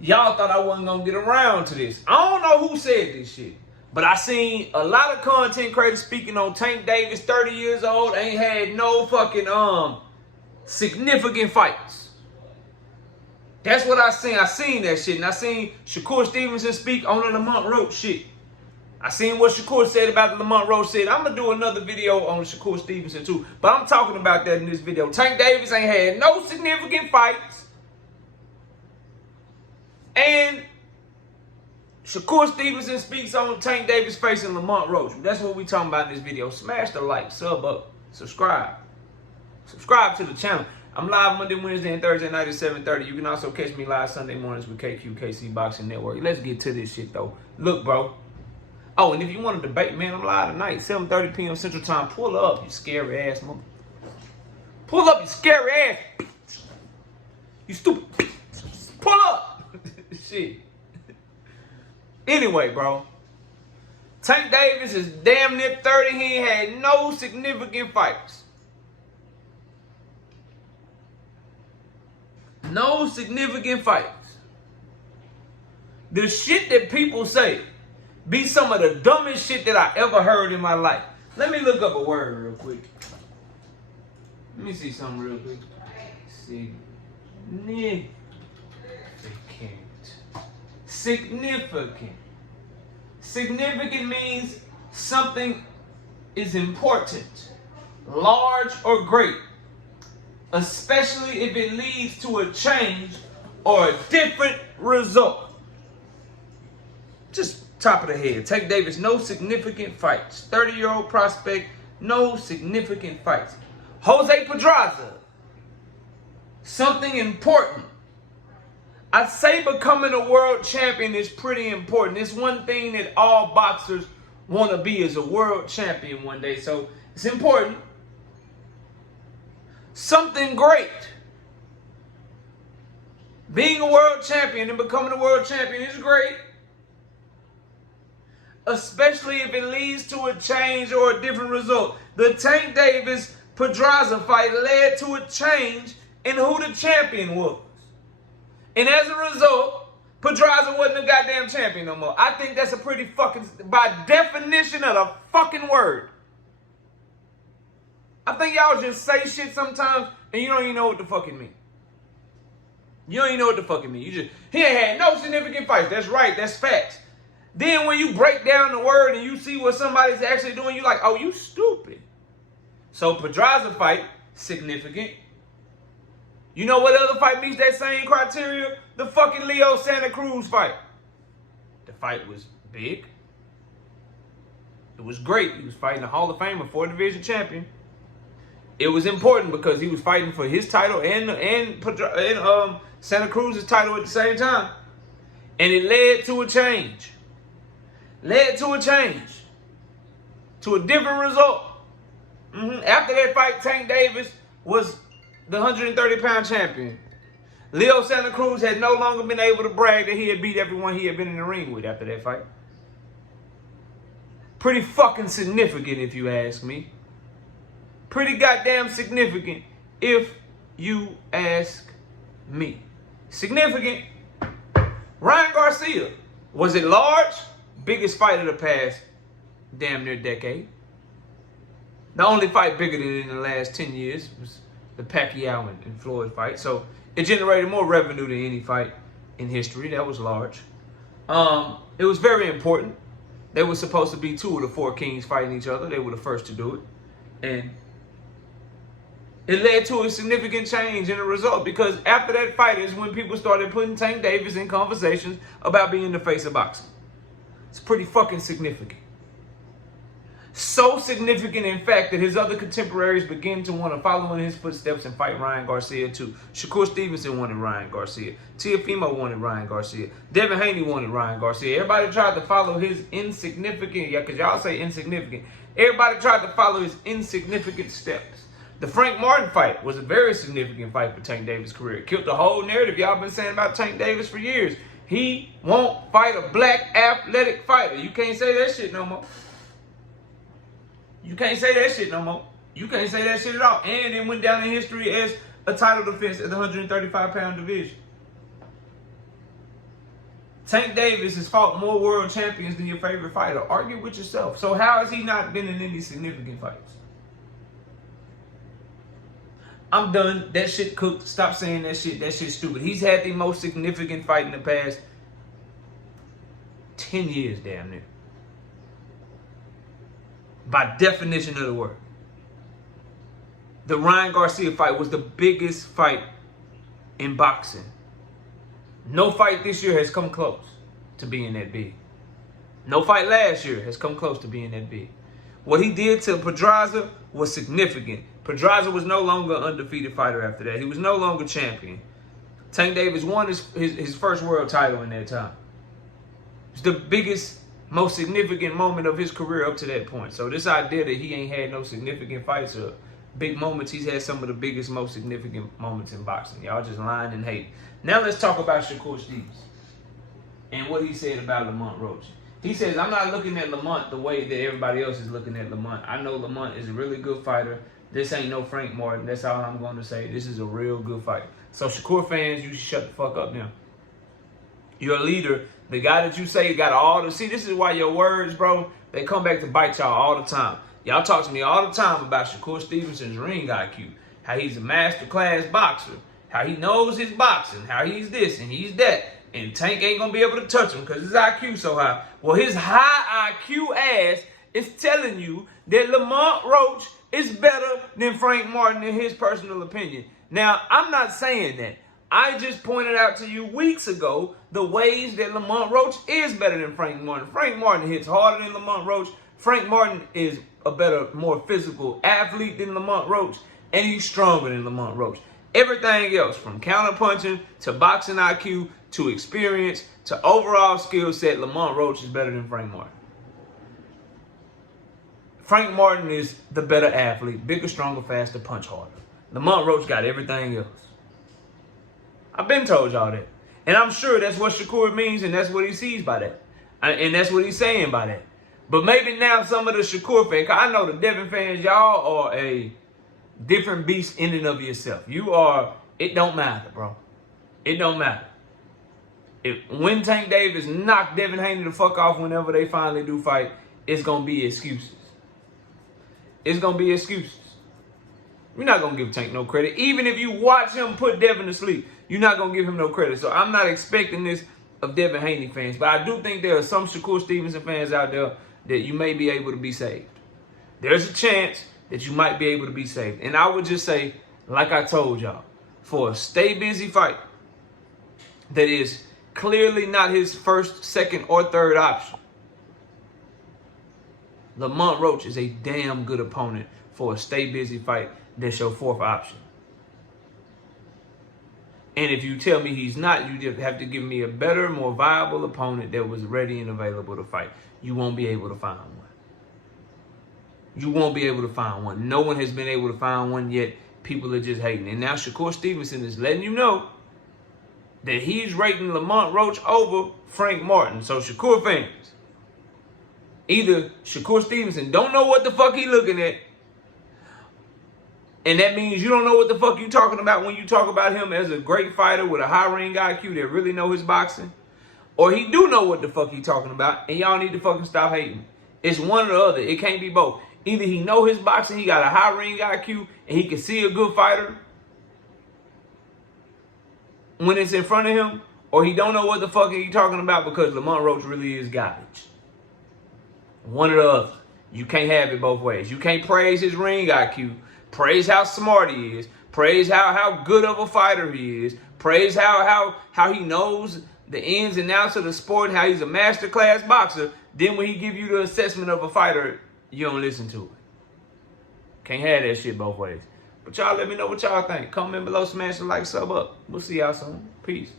y'all thought I wasn't gonna get around to this. I don't know who said this shit, but I seen a lot of content creators speaking on Tank Davis, 30 years old, ain't had no fucking significant fights. That's what I seen. I seen that shit, and I seen Shakur Stevenson speak on the Lamont Roach shit. I seen what Shakur said about the Lamont Roach shit. I'm gonna do another video on Shakur Stevenson too, but I'm talking about that in this video. Tank Davis ain't had no significant fights, and Shakur Stevenson speaks on Tank Davis facing Lamont Roach. That's what we talking about in this video. Smash the like, sub up, subscribe. Subscribe to the channel. I'm live Monday, Wednesday, and Thursday night at 7:30. You can also catch me live Sunday mornings with KC Boxing Network. Let's get to this shit, though. Look, bro. Oh, and if you want to debate, man, I'm live tonight, 7:30 p.m. Central Time. Pull up, you scary ass mother. Pull up, you scary ass bitch. You stupid bitch. Pull up. Shit. Anyway, bro. Tank Davis is damn near 30. He ain't had no significant fights. No significant fights. The shit that people say be some of the dumbest shit that I ever heard in my life. Let me look up a word real quick. Let me see something real quick. Significant. Significant means something is important, large, or great, especially if it leads to a change or a different result. Just top of the head. Tank Davis, no significant fights. 30-year-old prospect, no significant fights. Jose Pedraza, something important. I'd say becoming a world champion is pretty important. It's one thing that all boxers want to be, is a world champion one day. So it's important. Something great. Being a world champion and becoming a world champion is great, especially if it leads to a change or a different result. The Tank Davis Pedraza fight led to a change in who the champion was. And as a result, Pedraza wasn't a goddamn champion no more. I think that's a pretty fucking, by definition of the fucking word. I think y'all just say shit sometimes and you don't even know what the fuck it mean. You don't even know what the fuck it mean. He ain't had no significant fights. That's right. That's facts. Then when you break down the word and you see what somebody's actually doing, you like, oh, you stupid. So Pedraza fight, significant. You know what other fight meets that same criteria? The fucking Leo Santa Cruz fight. The fight was big. It was great. He was fighting a Hall of Famer, 4th-division champion. It was important because he was fighting for his title and Santa Cruz's title at the same time. And it led to a change. Led to a change. To a different result. After that fight, Tank Davis was the 130-pound champion. Leo Santa Cruz had no longer been able to brag that he had beat everyone he had been in the ring with after that fight. Pretty fucking significant, if you ask me. Pretty goddamn significant, if you ask me. Significant. Ryan Garcia. Was it large? Biggest fight of the past damn near decade. The only fight bigger than it in the last 10 years was the Pacquiao and Floyd fight. So it generated more revenue than any fight in history. That was large. It was very important. They were supposed to be 2 of the 4 kings fighting each other. They were the first to do it. And it led to a significant change in the result, because after that fight is when people started putting Tank Davis in conversations about being the face of boxing. It's pretty fucking significant. So significant, in fact, that his other contemporaries began to want to follow in his footsteps and fight Ryan Garcia too. Shakur Stevenson wanted Ryan Garcia. Teofimo wanted Ryan Garcia. Devin Haney wanted Ryan Garcia. Everybody tried to follow his insignificant, because y'all say insignificant. Everybody tried to follow his insignificant steps. The Frank Martin fight was a very significant fight for Tank Davis' career. It killed the whole narrative y'all been saying about Tank Davis for years. He won't fight a black athletic fighter. You can't say that shit no more. You can't say that shit no more. You can't say that shit at all. And it went down in history as a title defense at the 135-pound division. Tank Davis has fought more world champions than your favorite fighter. Argue with yourself. So how has he not been in any significant fights? I'm done. That shit cooked. Stop saying that shit. That shit's stupid. He's had the most significant fight in the past 10 years, damn near. By definition of the word. The Ryan Garcia fight was the biggest fight in boxing. No fight this year has come close to being that big. No fight last year has come close to being that big. What he did to Pedraza was significant. Pedraza was no longer an undefeated fighter after that. He was no longer champion. Tank Davis won his first world title in that time. It's the biggest, most significant moment of his career up to that point. So this idea that he ain't had no significant fights or big moments, he's had some of the biggest, most significant moments in boxing. Y'all just lying and hate. Now let's talk about Shakur Stevenson and what he said about Lamont Roach. He says, I'm not looking at Lamont the way that everybody else is looking at Lamont. I know Lamont is a really good fighter. This ain't no Frank Martin. That's all I'm going to say. This is a real good fight. So Shakur fans, you should shut the fuck up now. You're a leader. The guy that you say got all the... See, this is why your words, bro, they come back to bite y'all all the time. Y'all talk to me all the time about Shakur Stevenson's ring IQ. How he's a masterclass boxer. How he knows his boxing. How he's this and he's that. And Tank ain't going to be able to touch him because his IQ so high. Well, his high IQ ass is telling you that Lamont Roach is better than Frank Martin in his personal opinion. Now, I'm not saying that. I just pointed out to you weeks ago the ways that Lamont Roach is better than Frank Martin. Frank Martin hits harder than Lamont Roach. Frank Martin is a better, more physical athlete than Lamont Roach. And he's stronger than Lamont Roach. Everything else, from counterpunching to boxing IQ to experience to overall skill set, Lamont Roach is better than Frank Martin. Frank Martin is the better athlete, bigger, stronger, faster, punch harder. Lamont Roach got everything else. I've been told y'all that. And I'm sure that's what Shakur means, and that's what he sees by that. And that's what he's saying by that. But maybe now some of the Shakur fans, I know the Devin fans, y'all are a different beast in and of yourself. You are, it don't matter, bro. It don't matter. When Tank Davis knock Devin Haney the fuck off whenever they finally do fight, it's going to be excuses. It's going to be excuses. You're not going to give Tank no credit. Even if you watch him put Devin to sleep, you're not going to give him no credit. So I'm not expecting this of Devin Haney fans. But I do think there are some Shakur Stevenson fans out there that you may be able to be saved. There's a chance that you might be able to be saved. And I would just say, like I told y'all, for a stay busy fight that is clearly not his first, second, or third option, Lamont Roach is a damn good opponent for a stay busy fight that's your fourth option. And if you tell me he's not, you just have to give me a better, more viable opponent that was ready and available to fight. You won't be able to find one. You won't be able to find one. No one has been able to find one yet. People are just hating. And now Shakur Stevenson is letting you know that he's rating Lamont Roach over Frank Martin. So Shakur fans, either Shakur Stevenson don't know what the fuck he looking at, and that means you don't know what the fuck you talking about when you talk about him as a great fighter with a high ring IQ that really know his boxing, or he do know what the fuck he talking about, and y'all need to fucking stop hating. It's one or the other. It can't be both. Either he know his boxing, he got a high ring IQ, and he can see a good fighter when it's in front of him, or he don't know what the fuck he talking about because Lamont Roach really is garbage. One or the other. You can't have it both ways. You can't praise his ring IQ, praise how smart he is, praise how good of a fighter he is, praise how he knows the ins and outs of the sport, how he's a masterclass boxer. Then when he give you the assessment of a fighter, you don't listen to it. Can't have that shit both ways. But y'all let me know what y'all think. Comment below, smash the like, sub up. We'll see y'all soon. Peace.